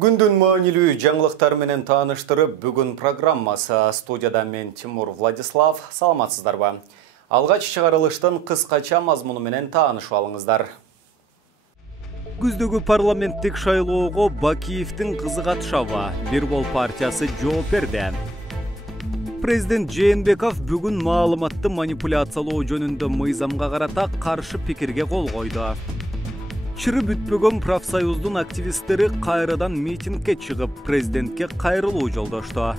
Күндүн маанилүү жаңылыктар менен тааныштырып, бүгүн программасы студияда мен Тимур Владислав. Саламатсыздарбы? Алгач чыгарылыштын кыскача мазмуну менен таанышып алыңыздар. Күздөгү парламенттик шайлоого Бакиевдин кызы катышабы? Бирбол партиясы жооп берди. Президент Жээнбеков бүгүн маалыматты манипуляциялоо жөнүндө мыйзамга карата каршы пикирге кол койду. Чыры бүтпөгөн профсоюздун активисттери кайрадан митингге чыгып, президентке кайрылуу жолдошту.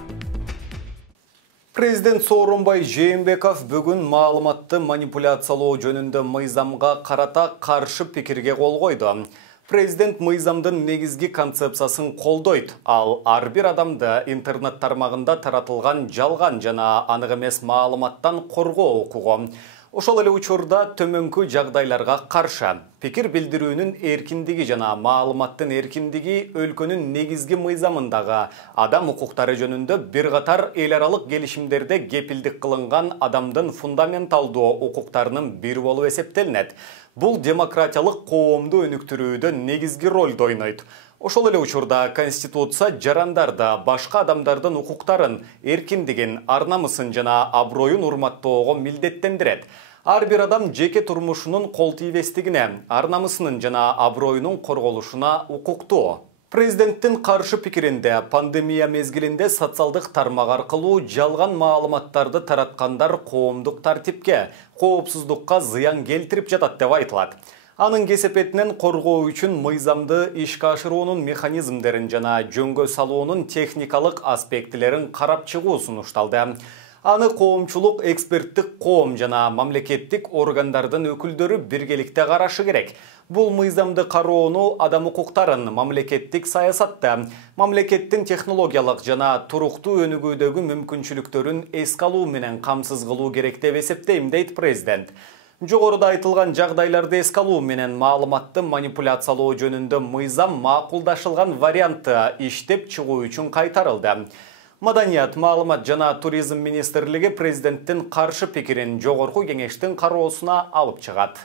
Президент Сооронбай Жээнбеков бүгүн маалыматты манипуляциялоо жөнүндө мыйзамга карата каршы пикирге кол койду. Президент мыйзамдын негизги концепциясын колдойт. Ал ар бир адамды интернет тармагында таратылган жалган жана анык эмес маалыматтан коргоо укугу. Ошол эле учурда төмөнкү жагдайларга каршы пикир билдирүүнүн эркиндиги жана маалыматтын эркиндиги өлкөнүн негизги мыйзамындагы адам укуктары жөнүндө бир катар эл аралык келишимдерде кепилдик кылынган адамдын фундаменталдуу укуктарынын бири болуп эсептелинет. Бул демократиялык коомду өнүктүрүүдө негизги ролду ойнойт. Ошол эле учурда Конституция жарандарда башка адамдардын укуктарын, эркиндигин, ар-намысын жана аброюн урматтоого милдеттендирет. Ар бир адам жеке турмушунун кол тийбестигине, ар-намысынын жана аброюнун корголушуна укуктуу. Президенттин каршы пикиринде пандемия мезгилинде социалдык тармак аркылуу жалган маалыматтарды тараткандар коомдук тартипке, коопсуздукка зыян келтирип жатат деп айтылат. Анын кесепетинен коргоо үчүн мыйзамды ишке ашыруунун механизмдерин жана жөнгө салуунун техникалык аспектилерин карап чыгуу сунушталды. Аны коомчулук, эксперттик коом жана мамлекеттик органдардын өкүлдөрү биргеликте карашы керек. Бул мыйзамды кароону адам укуктарын, мамлекеттик саясатты, мамлекеттин технологиялык жана туруктуу өнүгүүдөгү мүмкүнчүлүктөрүн эске алуу менен камсыз кылуу керек деп эсептейм, дейт президент. Жогоруда айтылган жагдайларды эске алуу менен маалыматты манипуляциялоо жөнүндө мыйзам макулдашылган варианты иштеп чыгуу үчүн кайтарылды. Маданият, маалымат жана туризм министрлиги президенттин каршы пикирин жогорку кеңештин кароосуна алып чыгат.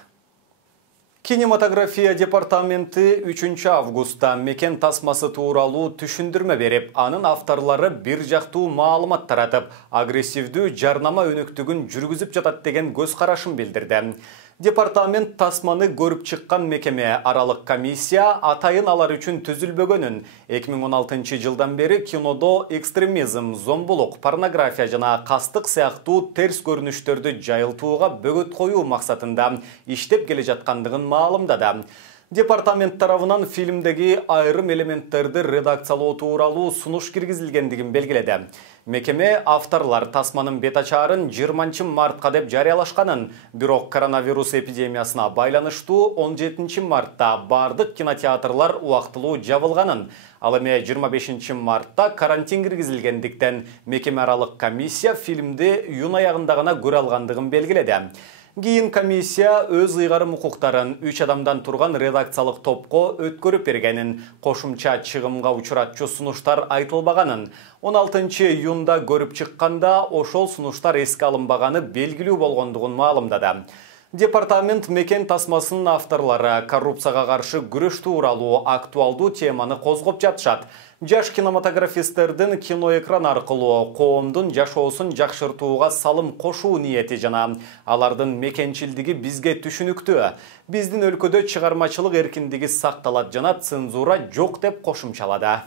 Кинематография департаменти 3 августта мекен тасмасы тууралуу түшүндүрмө берип, анын авторлору бир жактуу маалымат таратып, агрессивдүү жарнама өнүктүгүн жүргүзүп жатат деген көз карашын билдирди. Департамент тасманы көрүп чыккан мекеме аралык комиссия атайын алар үчүн түзүлбөгөнүн, 2016 жылдан бери кинодо экстремизм, зомбулук, порнография жана кастык сыяктуу терс көрүнүштөрдү жайылтууга бөгөт коюу максатында иштеп келе жаткандыгын маалымдады. Департамент тарабынан фильмдеги айрым элементтерди редакциялоо тууралуу сунуш киргизилгендигин белгиледи. Мекеме авторлар тасманын бет ачаарын 20 мартка деп жарыялашканын, бирок коронавирус эпидемиясына байланыштуу 17 мартта бардык кинотеатрлар убактылуу жабылганын, ал эми 25 мартта карантин киргизилгендиктен мекеме аралык комиссия фильмди июнь аягында гана көрө алгандыгын белгиледи. Кийин комиссия өз ыйгарым укуктарын 3 адамдан турган редакциялык топко өткөрүп бергенин, кошумча чыгымга учуратчу сунуштар айтылбаганын, 16 июнда көрүп чыкканда ошол сунуштар эске алынбаганы белгилүү болгондугун маалымдады. Департамент мекен тасмасынын авторлору коррупцияга каршы күрөш тууралуу актуалдуу теманы козгоп жатышат. Жаш кинематографисттердин киноэкран аркылуу коомдун жашоосун жакшыртууга салым кошуу ниети жана алардын мекенчилдиги бизге түшүнүктүү. Биздин өлкөдө чыгармачылык эркиндиги сакталат жана цензура жок деп кошумчалады.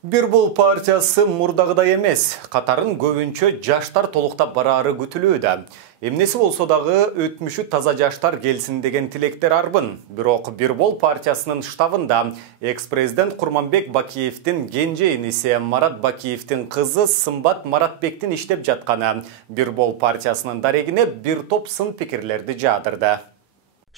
Бирбол партиясы мурдагыдай эмес, катарын көбүнчө жаштар толуктап бараары күтүлүүдө. Эмнеси болсо дагы өтмүшү таза жаштар келсин деген тилектер арбын. Бирок Бирбол партиясынын штабында экс-президент Курманбек Бакиевдин кенже иниси Марат Бакиевдин кызы Сымбат Маратбектин иштеп жатканы Бирбол партиясынын дарегине бир топ сын пикирлерди жаадырды.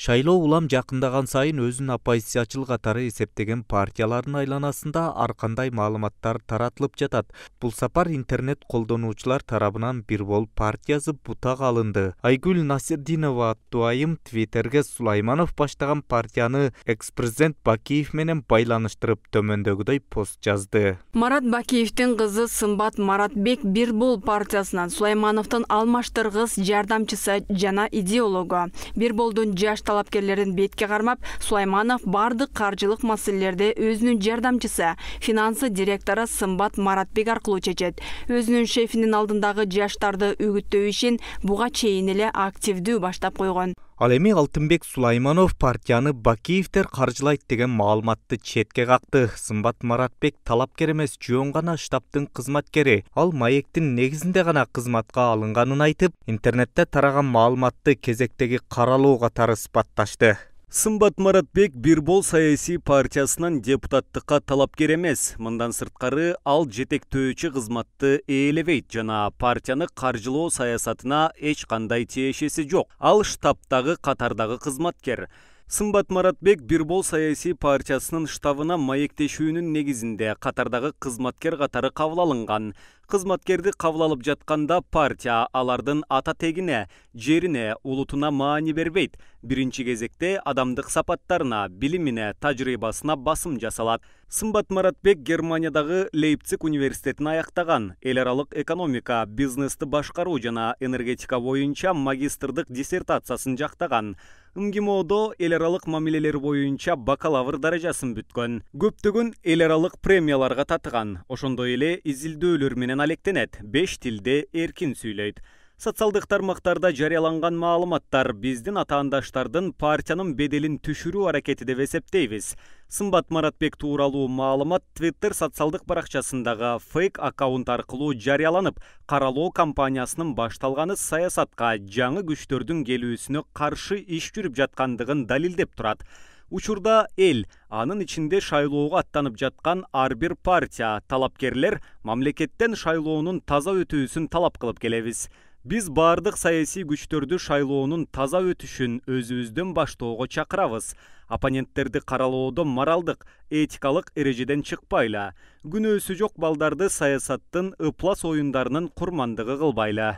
Шайлоо улам жакындаган сайын өзүн оппозициячыл катары эсептеген партиялардын айланасында ар кандай маалыматтар таратылып жатат. Бул сапар интернет колдонуучулар тарабынан Бирбол партиясы бутак алынды. Айгүл Насирдинова аттуу айым Твиттерге Сулайманов баштаган партияны экс-президент Бакиев менен байланыштырып төмөндөгүдөй пост жазды. Марат Бакиевдин кызы Сымбат Маратбек Бирбол партиясынан Сулаймановдун алмаштыргыс жардамчысы жана идеологу. Бирболдун жаш жаш талапкерлерин бетке кармап, Сулайманов бардык каржылык маселелерди өзүнүн жардамчысы, финансы директору Сымбат Маратбек аркылуу чечет. Өзүнүн шефинин алдындагы жаштарды үгүттөө ишин буга чейин эле активдүү баштап койгон. Ал эми Алтынбек Сулайманов партияны Бакиевдер каржылайт деген маалыматты четке какты. Сымбат Маратбек талапкер эмес, жөн гана штабтын кызматкери. Ал маектин негизинде гана кызматка алынганын айтып, интернетте тараган маалыматты кезектеги каралуу катары испатташты. Сымбат Маратбек Бирбол саясий партиясынан депутаттыкка талапкер эмес. Мындан сырткары ал жетектөөчү кызматты ээлебейт жана партияны каржылоо саясатына эч кандай тиешеси жок. Ал штабтагы катардагы кызматкер. Сымбат Маратбек Бирбол саясий партиясынын штабына маектешүүнүн негизинде катардагы кызматкер катары кабыл алынган. Кызматкерди кабыл алып жатканда партия алардын ата тегине, жерине, улутуна маани бербейт. Биринчи кезекте адамдык сапаттарына, билимине, тажрыйбасына басым жасалат. Сымбат Маратбек Германиядагы Лейпциг университетин аяктаган. Эл аралык экономика, бизнести башкаруу жана энергетика боюнча магистрдык диссертациясын жактаган. МГИМОдо эл аралык мамилелер боюнча бакалавр даражасын бүткөн. Көптөгөн эл аралык премияларга татыган. Ошондой эле изилдөөлөр менен алектенет. 5 тилде эркин сүйлөйт. Социалдык тармактарда жарыяланган маалыматтар биздин атаандаштардын партиянын беделин түшүрүү аракети деп эсептейбиз. Сымбат Маратбек тууралуу маалымат Twitter социалдык баракчасындагы фейк аккаунт аркылуу жарыяланып, каралоо кампаниясынын башталганы саясатка жаңы күчтөрдүн келүүсүнө каршы иш жүрүп жаткандыгын далилдеп турат. Учурда эл, анын ичинде шайлоого аттанып жаткан ар бир партия, талапкерлер мамлекеттен шайлоонун таза өтүүсүн талап кылып келебиз. Биз бардык саясий күчтөрдү шайлоонун таза өтүшүн өзүбүздөн баштоого чакырабыз. Оппоненттерди каралоодо моралдык, этикалык эрежеден чыкпайла. Күнөөсү жок балдарды саясаттын ыплас оюндарынын курмандыгы кылбайла.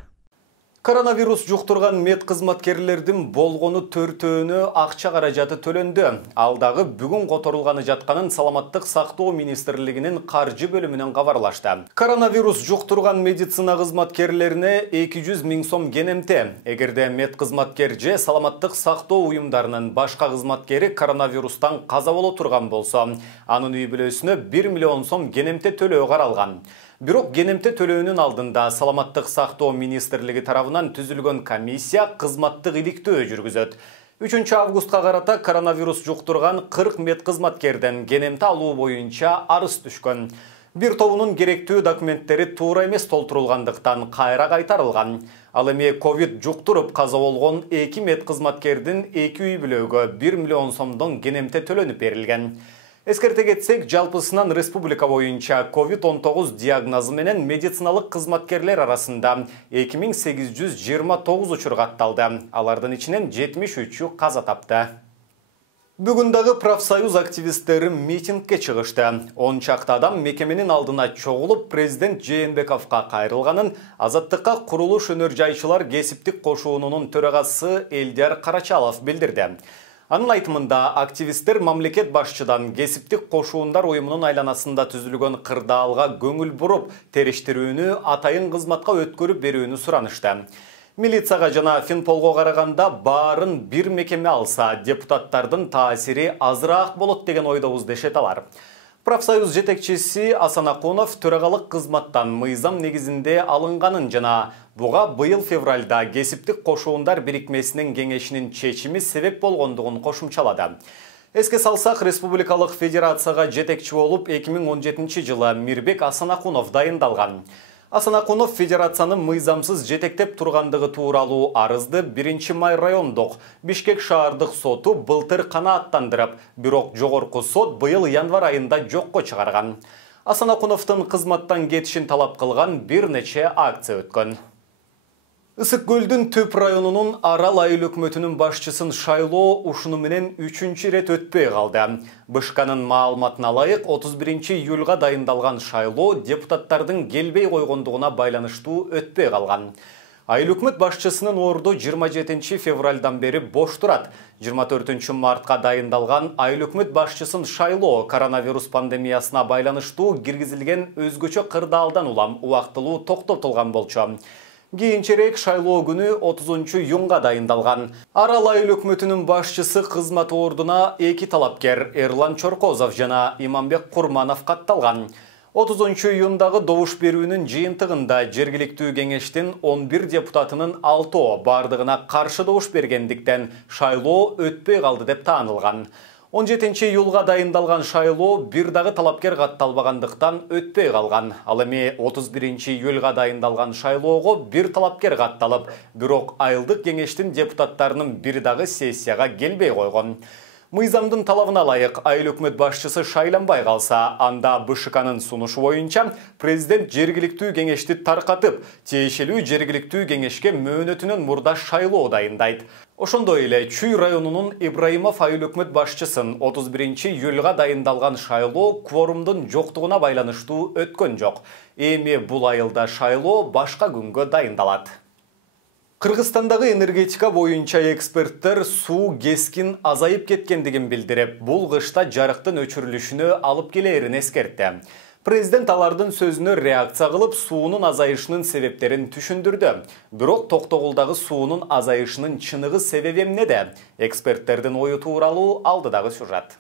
Коронавирус жуктурган мед кызматкерлердин болгону төртөөнө акча каражаты төлөндү. Алдагы бүгүн которулганы жатканын Саламаттык сактоо министрлигинин каржы бөлүмүнөн кабарлашты. Коронавирус жуктурган медицина кызматкерлерине 200 000 сом кенемте. Эгерде мед кызматкер же Саламаттык сактоо уюмдарынын башка кызматкери коронавирустан каза боло турган болсо, анын үй бүлөсүнө 1 миллион сом кенемте төлөө каралган. Бирок кенемте төлөөнүн алдында Саламаттык сактоо министрлиги тарабынан түзүлгөн комиссия кызматтык иликтөө жүргүзөт. 3 августка карата коронавирус жуктурган 40 мед кызматкерден кенемте алуу боюнча арыз түшкөн. Бир тобунун керектүү документтери туура эмес толтурулгандыктан кайра кайтарылган. Ал эми ковид жуктуруп каза болгон 2 мед кызматкердин 2 үй бүлөгө 1 миллион сомдон кенемте төлөнүп берилген. Эскерте кетсек, жалпысынан республика боюнча COVID-19 диагнозу менен медициналык кызматкерлер арасында 2829 учур катталды. Алардын ичинен 73-ü каза тапты. Бүгүн дагы профсоюз активисттери митингке чыгышты. 10 чакты адам мекеменин алдына чогулуп, президент Жээнбековго кайрылганын Азаттыкка курулуш өнөр жайчылар кесиптик кошуунунун төрагасы Элдияр Карачалов билдирди. Анын айтымында активисттер мамлекет башчыдан кесиптик кошуундар уюмунун айланасында түзүлгөн кырдаалга көңүл буруп, териштирүүнү атайын кызматка өткөрүп берүүнү суранышты. Милицияга жана Финполго караганда баарын бир мекеме алса, депутаттардын таасири азыраак болот деген ойдобуз дешет алар. Профсоюз жетекчиси Асан Акунов төрагалык кызматтан мыйзам негизинде алынганын жана буга быйыл февралда кесиптик кошуундар бирикмесинин кеңешинин чечими себеп болгондугун кошумчалады. Эске салсак, республикалык федерацияга жетекчи болуп 2017 жылы Мирбек Асан Акунов дайындалган. Асан Акунов федерациянын мыйзамсыз жетектеп тургандыгы тууралуу арызды 1-май райондук Бишкек шаардык соту былтыр канааттандырып, бирок жогорку сот быйыл январь айында жокко чыгарган. Асан Акуновдун кызматтан кетишин талап кылган бир нече акция өткөн. Ысык Көлдүн Төп районунун Арал айыл өкмөтүнүн башчысын шайлоо ушуну менен 3-чү ирет өтпөй калды. БШКнын маалыматына ылайык 31 июлга дайындалган шайлоо депутаттардын келбей койгондугуна байланыштуу өтпөй калган. Айыл өкмөт башчысынын орду 27 февралдан бери бош турат. 24 мартка дайындалган айыл өкмөт башчысын шайлоо коронавирус пандемиясына байланыштуу киргизилген өзгөчө кырдаалдан улам убактылуу токтотулган болчу. Кийинчерээк шайлоо күнү 30-июнга дайындалган. Арал айыл өкмөтүнүн башчысы кызмат ордуна 2 талапкер Эрлан Чоркозов жана Иманбек Курманов катталган. 30-июндагы добуш берүүнүн жыйынтыгында жергиликтүү кеңештин 11 депутатынын 6 бардыгына каршы добуш бергендиктен шайлоо өтпөй калды деп таанылган. 17-июлга дайындалган шайлоо бир дагы талапкер катталбагандыктан өтпөй калган. Ал эми 31-июлга дайындалган шайлоого бир талапкер катталып, бирок айылдык кеңештин депутаттарынын бир дагы сессияга келбей койгон. Мыйзамдын талабына ылайык айыл өкмөт башчысы шайланбай калса, анда БШКнын сунушу боюнча президент жергиликтүү кеңешти таркатып, тиешелүү жергиликтүү кеңешке мөөнөтүнөн мурда шайлоо дайындайт. Ошондой эле Чүй районунун Ибраимов айыл өкмөт башчысын 31-июлга дайындалган шайлоо кворумдун жоктугуна байланыштуу өткөн жок. Эми бул айылда шайлоо башка күнгө дайындалат. Кыргызстандагы энергетика боюнча эксперттер суу кескин азайып кеткендигин билдирип, бул кышта жарыктын өчүрүлүшүнө алып келерин эскертти. Президент алардын сөзүнө реакция кылып, суунун азайышынын себептерин түшүндүрдү. Бирок Токтогулдагы суунун азайышынын чыныгы себеби эмнеде? Эксперттердин ою тууралуу алдыдагы сюжет.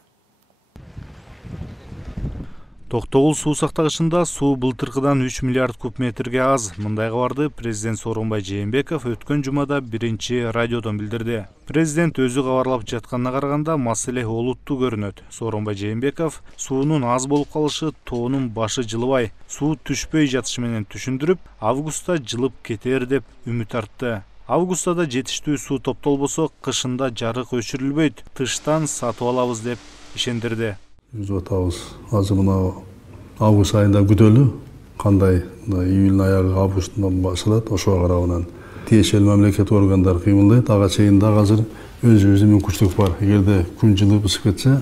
Токтогул суу сактагычында суу былтыркыдан 3 миллиард куб метрге аз. Мындай кабарды президент Сооронбай Жээнбеков өткөн жумада биринчи радиодон билдирди. Президент өзү кабарлап жатканына караганда маселе олуттуу көрүнөт. Сооронбай Жээнбеков суунун аз болуп калышы тоонун башы жылыбай, суу түшпөй жатышы менен түшүндүрүп, августта жылып кетер деп үмүт артты. Августта да жетиштүү суу топтолбосо, кышында жарык өчүрүлбөйт, тыштан сатып алабыз деп ишендирди. Жүз отабыз. Азыр мына август айында күтөлүү. Кандай июль аягы августтан башталат. Ошого карабынан тиешелүү мамлекет органдар кыймылдайт. Ага чейин дагы азыр өзүбүздүн мүмкүнчүлүк бар. Эгерде күн жылып ысып кетсе,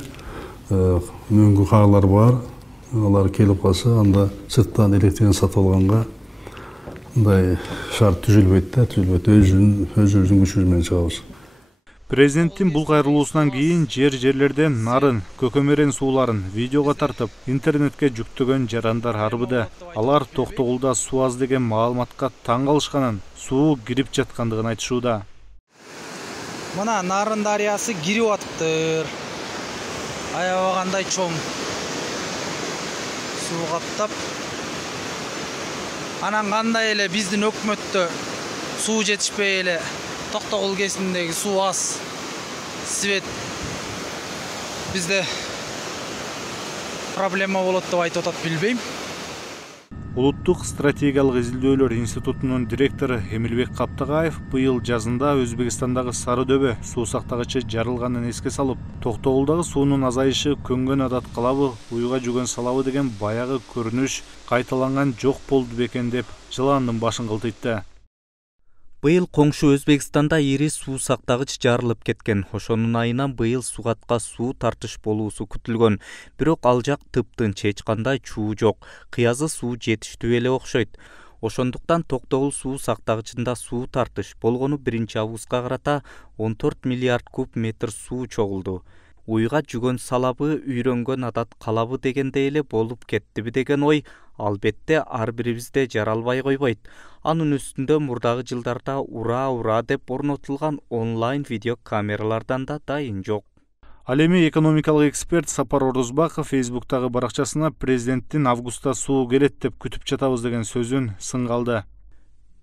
мөңгү каалар бар. Алар келип калса, анда сырттан электрин сатып алганга мындай шарт түзүлбөйт да, өзүбүздүн күчүбүз менен чыгабыз. Президенттин бул кайрылуусунан кийин жерлерден нарын, көкөмөрен сууларын видеого тартып, интернетке жүктөгөн жарандар арбыды. Алар Токтогулда суу аз деген маалыматка таң калышканын, суу кирип жаткандыгын айтышууда. Мына Нарын дарыясы кирип атыптыр. Аябагандай чоң суу каптап. Анан кандай эле биздин өкмөттө суу жетишпей эле Токтогул кесиндеги суу аз. Свет бизде проблема болот деп айтып атат, билбейм. Улуттук стратегиялык изилдөөлөр институтунун директору Эмилбек Каптагаев быйыл жазында Өзбекстандагы Сары Дөбө суу сактагычы жарылганын эске салып, Токтогулдагы суунун азайышы көнгөн адат калабы, уйга жүгөн салабы деген баягы көрүнүш кайталанган жок болду бекен деп жылаандын башын кылтыйтты. Быйыл коңшу Өзбекстанда ири суу сактагыч жарылып кеткен. Ошонун айынан быйыл сугатка суу тартыш болуусу күтүлгөн. Бирок ал жак тыптынч, эч кандай чуу жок. Кыязы суу жетиштүү эле окшойт. Ошондуктан Токтогул суу сактагычында суу тартыш болгону 1-августка карата 14 миллиард куб метр суу чогулду. Уйга жүгөн салабы, үйрөнгөн адат калабы дегендей эле болуп кеттиби деген ой албетте ар бирибизде жаралбай койбойт. Анын үстүндө мурдагы жылдарда ура деп орнотулган онлайн видео камералардан да дайын жок. Ал эми экономикалык эксперт Сапар Ордузбаков Фейсбуктагы баракчасына президенттин августта суу келет деп күтүп жатабыз деген сөзүн сынгалды.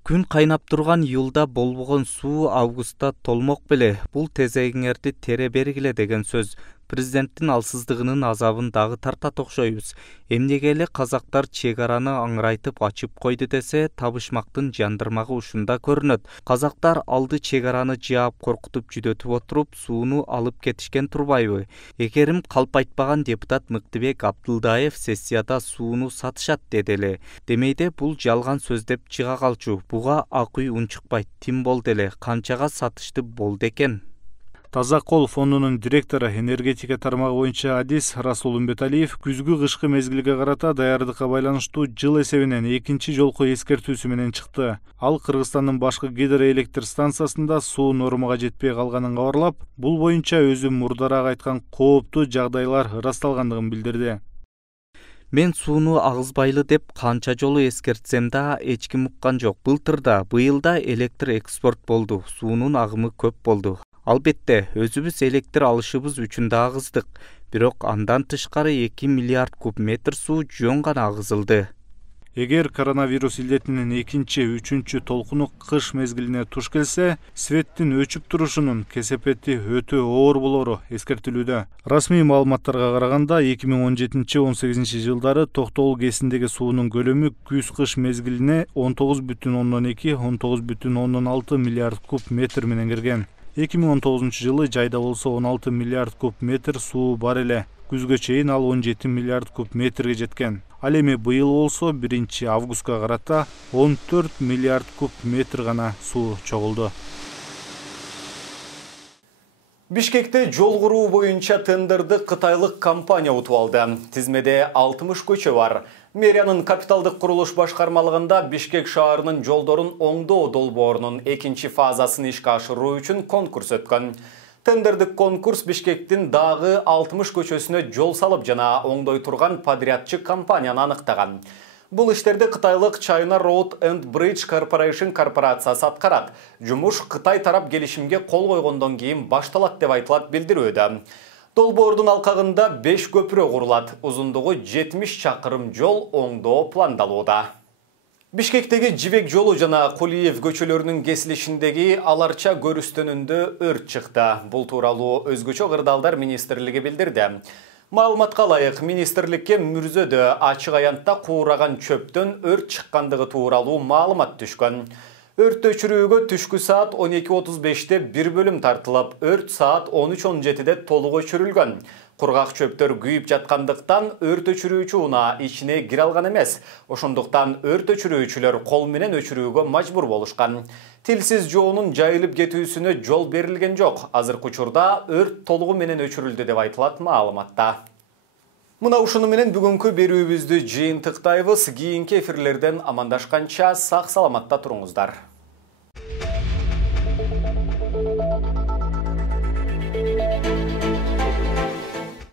Күн кайнап турган июлда болбогон суу августта толмок беле. Бул тезегиңерди тере бергиле деген сөз. Президенттин алсыздыгынын азабын дагы тартат окшойбуз. Эмнеге эле казактар чек араны аңырайтып ачып койду десе, табышмактын жандырмагы ушунда көрүнөт. Казактар алды чек араны жаап коркутуп жүдөтүп отуруп, сууну алып кетишкен турбайбы? Экерим калп айтпаган депутат Мыктыбек Абдылдаев сессияда сууну сатышат деди эле. Демейде бул жалган сөз деп чыга калчу. Буга ак үй унчукпайт. Тим болду эле, канчага сатышты болду экен? Таза кол фондунун директору энергетика тармагы боюнча Адис Расул Үмбеталиев күзгү-кышкы мезгилге карата даярдыкка байланыштуу жыл эсебинен экинчи жолку эскертүүсү менен чыкты. Ал Кыргызстандын башкы гидроэлектр станциясында суу нормага жетпей калганын кабарлап, бул боюнча өзү мурдараак айткан кооптуу жагдайлар ырасталгандыгын билдирди. Мен сууну агызбайлы деп канча жолу эскертсем да эч ким уккан жок. Быйыл да электр экспорт болду. Суунун агымы көп болду. Албетте, өзүбүз электр алышыбыз үчүн да агыздык. Бирок андан тышкары 2 миллиард куб метр суу жөн гана агызылды. Эгер коронавирус илдетинин 2-3 толкуну кыш мезгилине туш келсе, светтин өчүп турушунун кесепети өтө оор болору эскертилүүдө. Расмий маалыматтарга караганда 2017-18 жылдары Токтогул КЭСиндеги суунун көлөмү күз-кыш мезгилине 19,2-19,6 миллиард куб метр менен кирген. 2019 жылы жайда болсо 16 миллиард куб метр суу бар эле. Күзгө чейин ал 17 миллиард куб метрге жеткен. Ал эми быйыл болсо 1 августка карата 14 миллиард куб метр гана суу чогулду. Бишкекте жол куруу боюнча тендерди кытайлык компания утуп алды. Тизмеде 60 көчө бар. Мэриянын капиталдык курулуш башкармалыгында Бишкек шаарынын жолдорун оңдоо долбоорунун 2 фазасын ишке ашыруу үчүн конкурс өткөн. Тендердик конкурс Бишкектин дагы 60 көчөсүнө жол салып жана оңдой турган подрядчы компанияны аныктаган. Бул иштерди кытайлык China Road and Bridge Corporation корпорациясы аткарат. Жумуш Кытай тарап келишимге кол койгондон кийин башталат деп айтылат билдирүүдө. Долбоордун алкагында 5 көпүрө курулат. Узундугу 70 чакырым жол оңдоо пландалууда. Бишкектеги Жибек жолу жана Кулиев көчөлөрүнүн кесилишиндеги аларча көрүстөнүндө өрт чыкты. Бул тууралуу өзгөчө кырдаалдар министрлиги билдирди. Маалыматка ылайык, министрликке Мүрзөдө ачык аянтта куураган чөптөн өрт чыккандыгы тууралуу маалымат түшкөн. Өрт өчүрүүгө түшкү саат 12:35-те бир бөлүм тартылып, өрт саат 13:17-де толук өчүрүлгөн. Кургак чөптөр күйүп жаткандыктан өрт өчүрүүчү унаа ичине кире алган эмес. Ошондуктан өрт өчүрүүчүлөр кол менен өчүрүүгө мажбур болушкан. Тилсиз жоонун жайылып кетүүсүнө жол берилген жок. Азыркы учурда өрт толугу менен өчүрүлдү деп айтылат маалыматта. Мына ушуну менен бүгүнкү берүүбүздү жыйынтыктайбыз. Кийинки эфирлерден амандашканча сак саламатта туруңуздар.